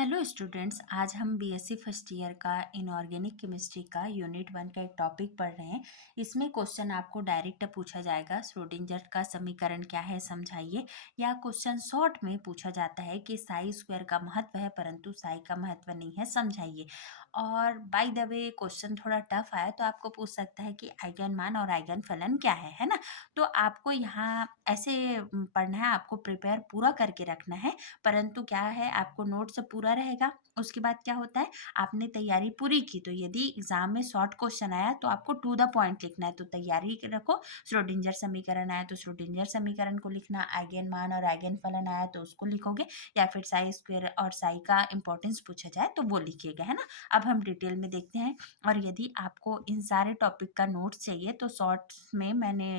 Hello students, आज हम BSc first year का इनऑर्गेनिक केमिस्ट्री का यूनिट 1 का एक टॉपिक पढ़ रहे हैं। इसमें क्वेश्चन आपको डायरेक्ट पूछा जाएगा, श्रोडिंगर का समीकरण क्या है समझाइए। या क्वेश्चन शॉर्ट में पूछा जाता है कि साई स्क्वायर का महत्व है परंतु साई का महत्व नहीं है, समझाइए। और बाय द वे क्वेश्चन थोड़ा टफ आया तो आपको पूछ सकता है कि आइगन मान और आइगन फलन क्या है ना। तो आपको यहाँ ऐसे पढ़ना है, आपको प्रिपेयर पूरा करके रखना है। परंतु क्या है, आपको नोट्स पूरा रहेगा। उसके बाद क्या होता है, आपने तैयारी पूरी की तो यदि एग्जाम में शॉर्ट क्वेश्चन आया तो आपको टू द पॉइंट लिखना है, तो तैयारी रखो। श्रोडिंगर समीकरण आया तो श्रोडिंगर समीकरण को लिखना, आइगन मान और आइगन फलन आया तो उसको लिखोगे, या फिर साई स्क्वायर और साई का इंपॉर्टेंस पूछा जाए तो वो लिखिएगा, है ना। अब हम डिटेल में देखते हैं। और यदि आपको इन सारे टॉपिक का नोट्स चाहिए तो शॉर्ट्स में मैंने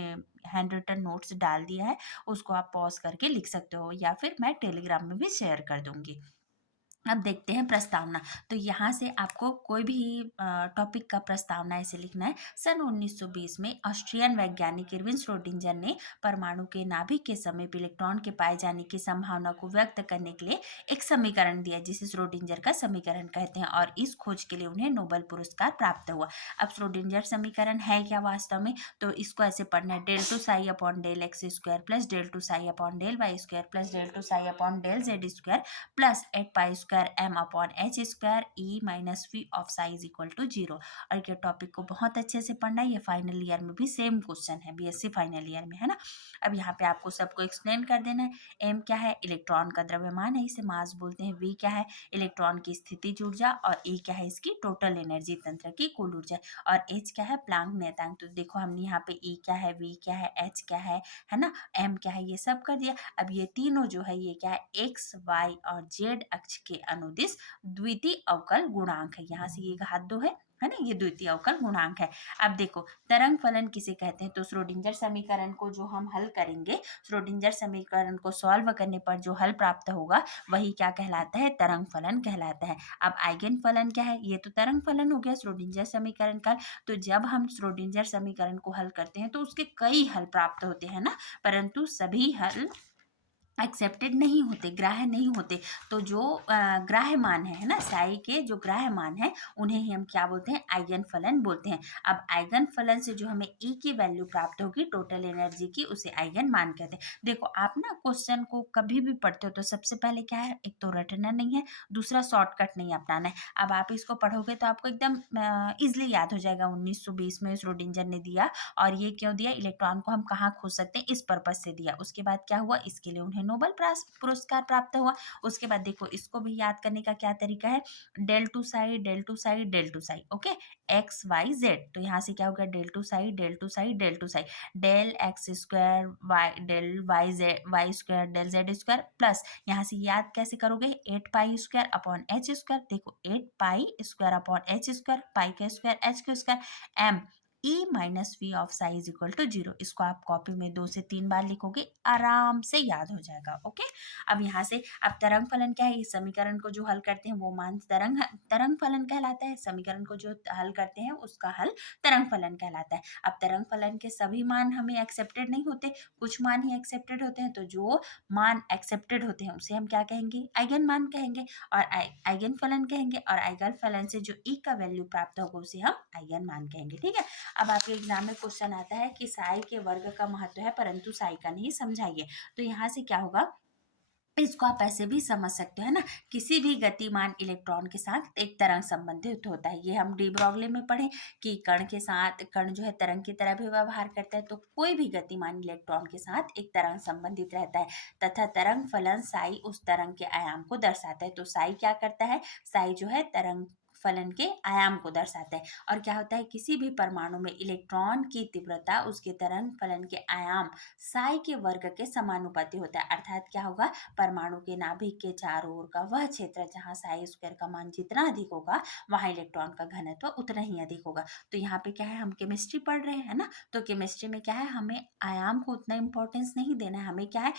हैंड रिटन नोट्स डाल दिया है, उसको आप पॉज करके लिख सकते हो, या फिर मैं टेलीग्राम में भी शेयर कर दूंगी। अब देखते हैं प्रस्तावना। तो यहाँ से आपको कोई भी टॉपिक का प्रस्तावना ऐसे लिखना है। सन 1920 में ऑस्ट्रियन वैज्ञानिक इरविन श्रोडिंगर ने परमाणु के नाभिक के समीप इलेक्ट्रॉन के पाए जाने की संभावना को व्यक्त करने के लिए एक समीकरण दिया, जिसे श्रोडिंगर का समीकरण कहते हैं, और इस खोज के लिए उन्हें नोबेल पुरस्कार प्राप्त हुआ। अब श्रोडिंगर समीकरण है क्या वास्तव में, तो इसको ऐसे पढ़ना है, del two psi upon del x square plus del two psi upon del Y square plus del two psi upon del Z square plus 8 pi square M upon H square E minus V of psi is equal to 0। और ये topic को बहुत अच्छे से पढ़ना है, ये final year में भी सेम क्वेश्चन है, बीएससी फाइनल ईयर में, है ना। अब यहाँ पे आपको सबको एक्सप्लेन कर देना है। एम क्या है, इलेक्ट्रॉन का द्रव्यमान है, इसे मास बोलते हैं। वी क्या है, इलेक्ट्रॉन की स्थितिज ऊर्जा, और ए क्या है, इसकी टोटल एनर्जी तंत्र की कुल ऊर्जा। और एच क्या है, प्लांक नियतांक। तो देखो हमने यहाँ पे ई क्या है, वी क्या है, एच क्या है ना, एम क्या है, ये सब कर दिया। अब ये तीनों जो है ये क्या है, एक्स वाई और जेड अक्ष के अनुदिश द्वितीय अवकल गुणांक है। यहाँ से ये घात 2 है ना, ये द्वितीय अवकल गुणांक है। अब देखो तरंग फलन किसे कहते हैं, तो श्रोडिंगर समीकरण को जो हम हल करेंगे, श्रोडिंगर समीकरण को सॉल्व करने पर जो हल प्राप्त होगा वही क्या कहलाता है, तरंग फलन कहलाता है। अब आइगन फलन क्या है, ये तो तरंग फलन हो गया श्रोडिंगर समीकरण का। तो जब हम श्रोडिंगर समीकरण को हल करते हैं तो उसके कई हल प्राप्त होते हैं ना, परंतु सभी हल एक्सेप्टेड नहीं होते, ग्राह्य नहीं होते। तो जो ग्राह्य मान है ना, साई के जो ग्राह्य मान है उन्हें ही हम क्या बोलते हैं, आइगन फलन बोलते हैं। अब आइगन फलन से जो हमें ई की वैल्यू प्राप्त होगी टोटल एनर्जी की, उसे आइगन मान कहते हैं। देखो आप ना क्वेश्चन को कभी भी पढ़ते हो तो सबसे पहले क्या है, एक तो रटना नहीं है, दूसरा शॉर्टकट नहीं अपनाना है। अब आप इसको पढ़ोगे तो आपको एकदम इजिली याद हो जाएगा। 1920 में श्रोडिंगर ने दिया, और ये क्यों दिया, इलेक्ट्रॉन को हम कहाँ खोज सकते हैं, इस पर्पज से दिया। उसके बाद क्या हुआ, इसके लिए उन्हें नोबेल पुरस्कार प्राप्त हुआ। उसके बाद देखो इसको भी याद करने का क्या तरीका है, del two psi del two psi del two psi, okay, x y z. तो यहाँ से क्या हो गया, del two psi del two psi del two psi, del x square y del y z y square del Z square plus, यहाँ से याद कैसे करोगे, 8 pi square upon H square. देखो 8 pi square upon H square, pi का square h का square, M E minus V of psi is equal to 0। इसको आप कॉपी में 2 से 3 बार लिखोगे, आराम से याद हो जाएगा, ओके। अब यहाँ से अब तरंग फलन क्या है, इस समीकरण को जो हल करते हैं वो मान तरंग फलन कहलाता है। समीकरण को जो हल करते हैं उसका हल तरंग फलन कहलाता है। अब तरंग फलन के सभी मान हमें एक्सेप्टेड नहीं होते, कुछ मान ही एक्सेप्टेड होते हैं। तो जो मान एक्सेप्टेड होते हैं उसे हम क्या कहेंगे, आइगन मान कहेंगे, और आइगन फलन कहेंगे। और आइगन फलन से जो ई का वैल्यू प्राप्त होगा उसे हम आइगन मान कहेंगे, ठीक है। अब आपके एग्जाम में क्वेश्चन आता है कि साई के वर्ग का महत्व है परंतु साई का नहीं, समझाइए। तो यहाँ से क्या होगा, इसको आप ऐसे भी समझ सकते हो, है ना। किसी भी गतिमान इलेक्ट्रॉन के साथ एक तरंग संबंधित होता है। ये हम डी ब्रॉगली में पढ़े कि कण के साथ कण जो है तरंग की तरह भी व्यवहार करता है। तो कोई भी गतिमान इलेक्ट्रॉन के साथ एक तरंग संबंधित रहता है, तथा तरंग फलन साई उस तरंग के आयाम को दर्शाता है। तो साई क्या करता है, साई जो है तरंग फलन के आयाम को दर्शाता है। और क्या होता है, किसी भी परमाणु में इलेक्ट्रॉन की तीव्रता उसके तरंग फलन के आयाम साई के वर्ग के समानुपाती होता है। अर्थात क्या होगा, परमाणु के नाभिक के चारों ओर का वह क्षेत्र जहां साई स्क्वायर का मान जितना अधिक होगा वहां इलेक्ट्रॉन का घनत्व उतना ही अधिक होगा। तो यहाँ पे क्या है, हम केमिस्ट्री पढ़ रहे हैं ना, तो केमिस्ट्री में क्या है, हमें आयाम को उतना इंपॉर्टेंस नहीं देना है, हमें क्या है,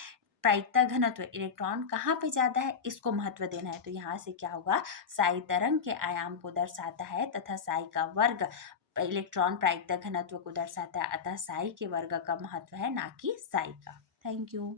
प्रायिकता घनत्व, इलेक्ट्रॉन कहाँ पे ज्यादा है इसको महत्व देना है। तो यहाँ से क्या होगा, साई तरंग के आयाम को दर्शाता है, तथा साई का वर्ग इलेक्ट्रॉन प्रायिकता घनत्व को दर्शाता है। अतः साई के वर्ग का महत्व है, ना कि साई का। Thank you.